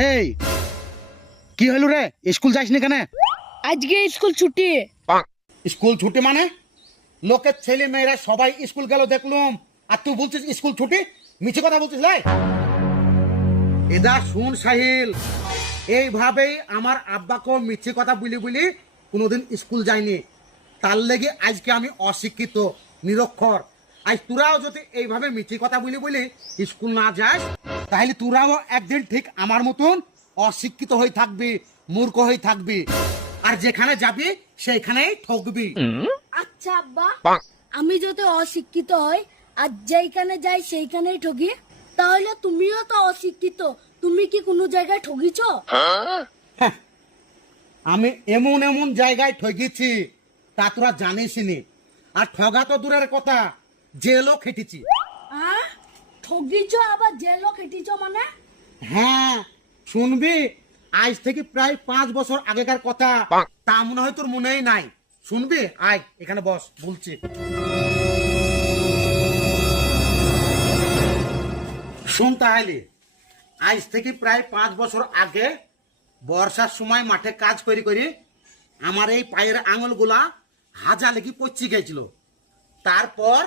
এই কি হলো রে, স্কুল যাইস নি কেন? আজকে স্কুল ছুটি। স্কুল ছুটি মানে? লোকের ছেলে মেয়েরা সবাই স্কুল গেল দেখলুম, আর তুই বলছিস স্কুল ছুটি? মিছে কথা বলছিস লাই? এদা শুন সাহিল, এইভাবেই আমার আব্বাকে মিছে কথা বলি বলি কোনোদিন স্কুল যায়নি। তার লেগে আজকে আমি অশিক্ষিত, নিরক্ষর। আজ তোরাও যদি এইভাবে মিছে কথা বলি বলি স্কুল না যাস, তাহলে তোরাও একদিন ঠিক আমার মতন অশিক্ষিত হয়ে থাকবি, মূর্খ হয়ে থাকবি, আর যেখানে যাবি সেইখানেই ঠকবি। আচ্ছা আব্বা, আমি যদি অশিক্ষিত হই আর যেখানে যাই সেইখানেই ঠকি, তাহলে তুমিও তো অশিক্ষিত, তুমি কি কোনো জায়গায় ঠকিছো? হ্যাঁ, আমি এমন এমন জায়গায় ঠকেছি তা তোরা জানিস নি। আর ঠগা তো দূরের কথা, জেলও খেটেছি। হ্যাঁ, ঠকিছো আবার জেলও খেটিছো মানে? হ্যাঁ শুনবি, আজ থেকে প্রায় 5 বছর আগেকার কথা, তা মনে হয় তোর মনেই নাই। শুনবি, আয় এখানে বস, বলছি। শুন তাহলে, আজ থেকে প্রায় 5 বছর আগে বর্ষার সময় মাঠে কাজ করি করি আমার এই পায়ের আঙুলগুলা হাজা লেগে পচি গেছিল। তারপর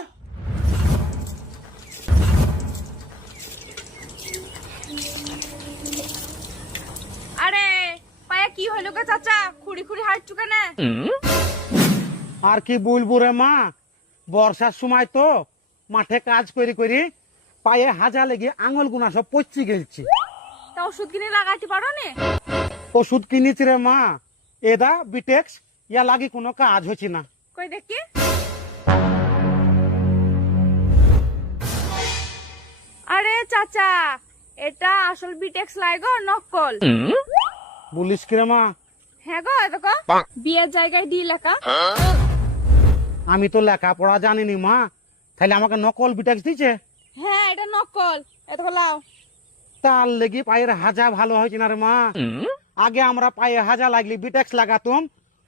আরে পায়া কি হলো গো চাচা, খুঁড়ি খুঁড়ি হাঁটছু কেন? আর কি বলবো রে মা, বর্ষার সময় তো মাঠে কাজ করি করি পায়ে হাজা লেগে আঙুল গুনা সব পচি গেলছি। তা ওষুধ কিনে লাগাইতে পারো নে? ওষুধ কিনেছি রে মা, এদা বিটেক্স, ইয়া লাগি কোনো কাজ হচ্ছে না। কই দেখি। আরে চাচা, এটা আসল বিটেক্স লাই গো, নকল। বলিস কি রে মা? হ্যাঁ গো, এ দেখো বিয়ের জায়গায় ডি লেখা। আমি তো লেখাপড়া জানিনি মা, তাহলে আমাকে নকল বিটেক্স দিছে? হ্যাঁ, এটা নকল, এ দেখো লাও। তার লেগে পায়ের হাজা ভালো হয়েছে না রে মা। আগে আমরা পায়ে হাজা লাগলে বিটেক্স লাগাতুম,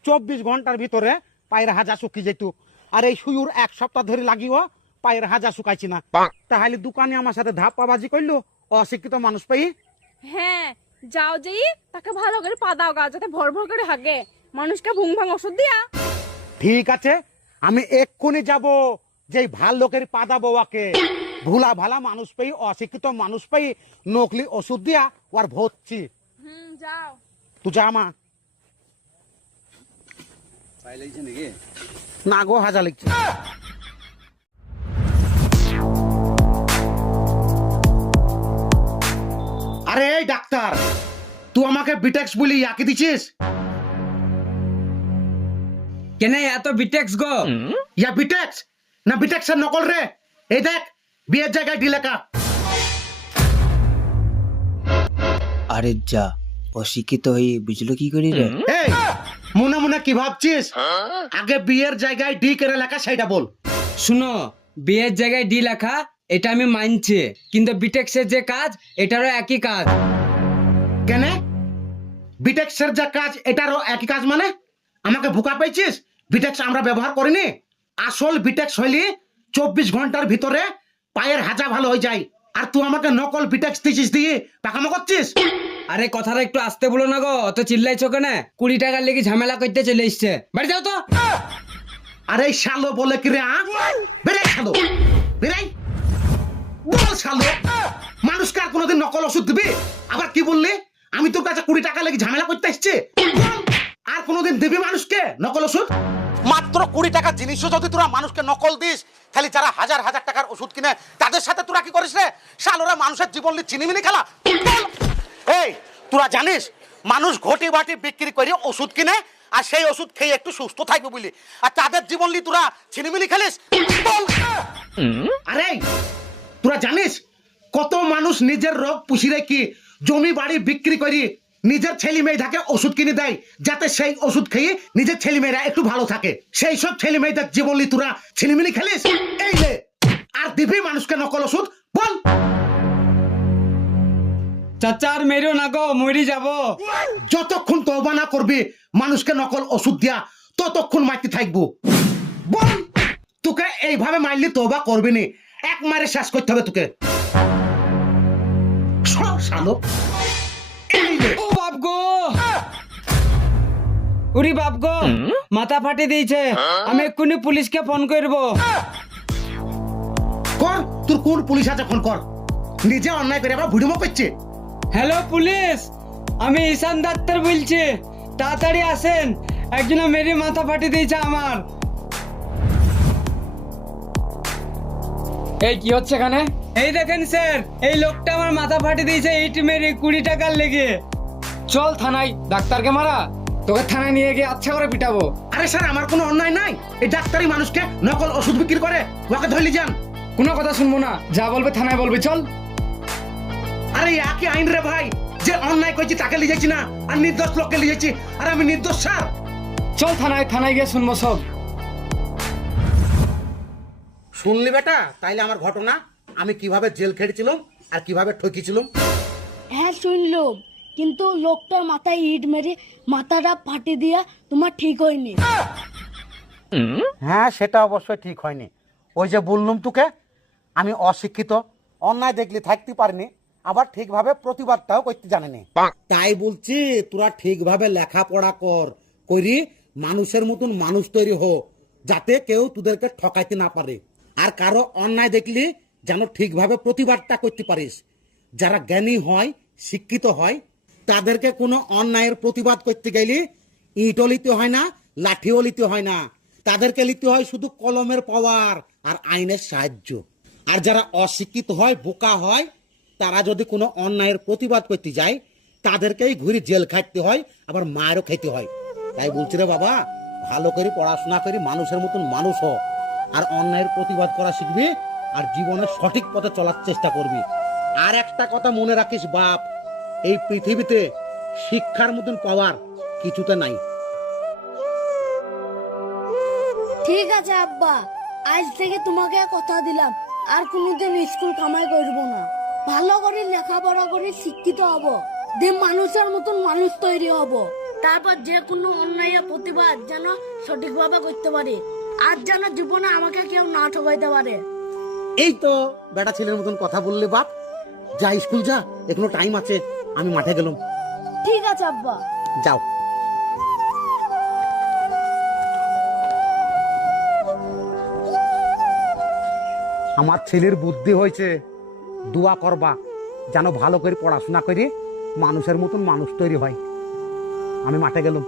24 ঘন্টার ভিতরে পায়ের হাজা শুকিয়ে যেত। আর এই সুয়ুর 1 সপ্তাহ ধরে লাগিও পায়ের হাজা শুকাইছি না। তাহলে দোকানে আমার সাথে ধাপ্পাবাজি করলো অশিক্ষিত মানুষ পাই। হ্যাঁ, যাও যেই তাকে ভালো করে পা দাও গা, যাতে ভর ভর করে হাগে, মানুষকে ভুং ভাং ওষুধ দিয়া। ঠিক আছে, আমি এক্ষুনি যাব, যে ভাল লোকের পাদা বউয়াকে ভুলা ভালা মানুষ পাই, অশিক্ষিত মানুষ পাই নকলি ওষুধ দিয়া ওর ভরছি। যাও। তুই যা মা। না গো, হাজা লিখছি। আরে এই ডাক্তার, তুই আমাকে বিটেক্স বলি ইয়াকে দিছিস? কেন এত বিটেক্স গো? ইয়া বিটেক্স না বিটেক্স এর নকল রে? এই দেখ, বিয়ের জায়গায় ডি লেখা। আরে যা, অশিক্ষিত হয়ে বুঝলো কি করি রে? এই মনে মনে কি ভাবছিস? আগে বিয়ের জায়গায় ডি করে লেখা সেটা বল। শুনো, বিয়ের জায়গায় ডি লেখা এটা আমি মানছি, কিন্তু বিটেক্সের যে কাজ এটারও একই কাজ। কেন? বিটেক্সের যা কাজ এটারও একই কাজ মানে? আমাকে ভুকা পেয়েছিস? বিটেক্স আমরা ব্যবহার করিনি। আসল বিটেক্স হইলে 24 ঘন্টার ভিতরে পায়ের হাজা ভালো হয়ে যায়, আর তুই আমাকে নকল বিটেক্স দিছিস দিয়ে পাকামো করছিস। আরে কথাটা একটু আসতে বলো না গো, অত চিল্লাইছো কেন? 20 টাকার লেগে ঝামেলা করতে চলে এসছে, বাড়ি যাও তো। আরে শালো বলে কি রে? বেরাই শালো, বেরাই বল শালো। মানুষকে আর কোনোদিন নকল ওষুধ দিবি? আবার কি বললি? আমি তোর কাছে 20 টাকা লেগে ঝামেলা করতে এসছি? আর কোনোদিন দিবি মানুষকে নকল ওষুধ? মাত্র 20 টাকা জিনিসও যদি তোরা মানুষকে নকল দিস, তাহলে যারা হাজার হাজার টাকার ওষুধ কিনে তাদের সাথে তোরা কি করিস রে? শালোরা মানুষের জীবন নিয়ে চিনিমিনি খেলা। এই তোরা জানিস মানুষ ঘটি বাটি বিক্রি করে ওষুধ কিনে, আর সেই ওষুধ খেয়ে একটু সুস্থ থাকবে বলি, আর তাদের জীবন নিয়ে তোরা চিনিমিনি খেলিস? আরে তোরা জানিস কত মানুষ নিজের রোগ পুষি রেখে জমি বাড়ি বিক্রি করি নিজের ছেলে মেয়েটাকে ওষুধ কিনে দেয়, যাতে সেই ওষুধ খেয়ে নিজের ছেলে মেয়েরা একটু ভালো থাকে। সেই সব ছেলে মেয়েদের জীবন নিয়ে তোরা ছিনিমিনি খেলিস? এই লে, আর দিবি মানুষকে নকল ওষুধ? বল। চাচা আর মেরেও না গো, মরি যাবো। যতক্ষণ তওবা না করবি মানুষকে নকল ওষুধ দিয়া, ততক্ষণ মারতে থাকবো। বল, তোকে এইভাবে মারলি তওবা করবি নি, এক মারে শেষ করতে হবে তোকে। শালো উরি বাপ গো, মাথা ফাটি দিয়েছে, আমি এক্ষুনি পুলিশকে ফোন করবো। কর, তোর কোন পুলিশ আছে ফোন কর। নিজে অন্যায় করে আবার ভিডিও করছে। হ্যালো পুলিশ, আমি ঈশান ডাক্তার বলছি, তাড়াতাড়ি আসেন, একজনে মেরে মাথা ফাটি দিয়েছে আমার। এই কি হচ্ছে এখানে? এই দেখেন স্যার, এই লোকটা আমার মাথা ফাটি দিয়েছে ইট মেরে 20 টাকার লেগে। চল থানায়, ডাক্তারকে মারা, তোকে থানায় নিয়ে গিয়ে আচ্ছা করে পিটাবো। আরে স্যার, আমার কোনো অন্যায় নাই। এই ডাক্তারি মানুষকে নকল ওষুধ বিক্রি করে, ওকে ধরলি যান। কোনো কথা শুনবো না, যা বলবে থানায় বলবি, চল। আরে একই আইন রে ভাই, যে অন্যায় করছি তাকে লিয়ে যাচ্ছি না, আর নির্দোষ লোককে লিয়ে যাচ্ছি, আর আমি নির্দোষ স্যার। চল থানায়, থানায় গিয়ে শুনবো সব। শুনলি বেটা, তাইলে আমার ঘটনা, আমি কিভাবে জেল খেটেছিলাম আর কিভাবে ঠকিছিলাম। হ্যাঁ শুনলো, কিন্তু লোকটার মাথায় ইট মেরে মাথাটা ফাটি দিয়া তোমার ঠিক হয়নি। হ্যাঁ, সেটা অবশ্যই ঠিক হয়নি। ওই যে বললাম তোকে, আমি অশিক্ষিত, অন্যায় দেখলে থাকতে পারিনি, আবার ঠিকভাবে প্রতিবাদটাও করতে জানিনি। তাই বলছি তোরা ঠিকভাবে লেখাপড়া করি মানুষের মতন মানুষ তৈরি হো, যাতে কেউ তোদেরকে ঠকাইতে না পারে। আর কারো অন্যায় দেখলি যেন ঠিকভাবে প্রতিবাদটা করতে পারিস। যারা জ্ঞানী হয়, শিক্ষিত হয়, তাদেরকে কোনো অন্যায়ের প্রতিবাদ করতে গেলে ইটও লিতে হয় না, লাঠিও লিতে হয় না, তাদেরকে লিতে হয় শুধু কলমের পাওয়ার আর আইনের সাহায্য। আর যারা অশিক্ষিত হয়, বোকা হয়, তারা যদি কোনো অন্যায়ের প্রতিবাদ করতে যায়, তাদেরকেই ঘুরে জেল খাটতে হয়, আবার মায়েরও খেতে হয়। তাই বলছি রে বাবা, ভালো করে পড়াশোনা করি মানুষের মতন মানুষ হ, আর অন্যায়ের প্রতিবাদ করা শিখবি, আর জীবনের সঠিক পথে চলার চেষ্টা করবি। আর একটা কথা মনে রাখিস বাপ, এই পৃথিবীতে শিক্ষার মতন পাওয়ার কিছুতে নাই। ঠিক আছে আব্বা, আজ থেকে তোমাকে কথা দিলাম আর কোনোদিন স্কুল কামাই করবো না। ভালো করে লেখাপড়া করে শিক্ষিত হব, যে মানুষের মতন মানুষ তৈরি হব, তারপর যে কোনো অন্যায় প্রতিবাদ যেন সঠিকভাবে করতে পারে, আর যেন জীবনে আমাকে কেউ না ঠকাইতে পারে। এই তো বেটা ছেলের মতন কথা বললে বাপ। যা স্কুল যা, এখনো টাইম আছে, আমি মাঠে গেলাম। ঠিক আছে আব্বা। যাও। আমার ছেলের বুদ্ধি হয়েছে, দোয়া করবা যেন ভালো করে পড়াশোনা করে মানুষের মতন মানুষ তৈরি হয়। আমি মাঠে গেলাম।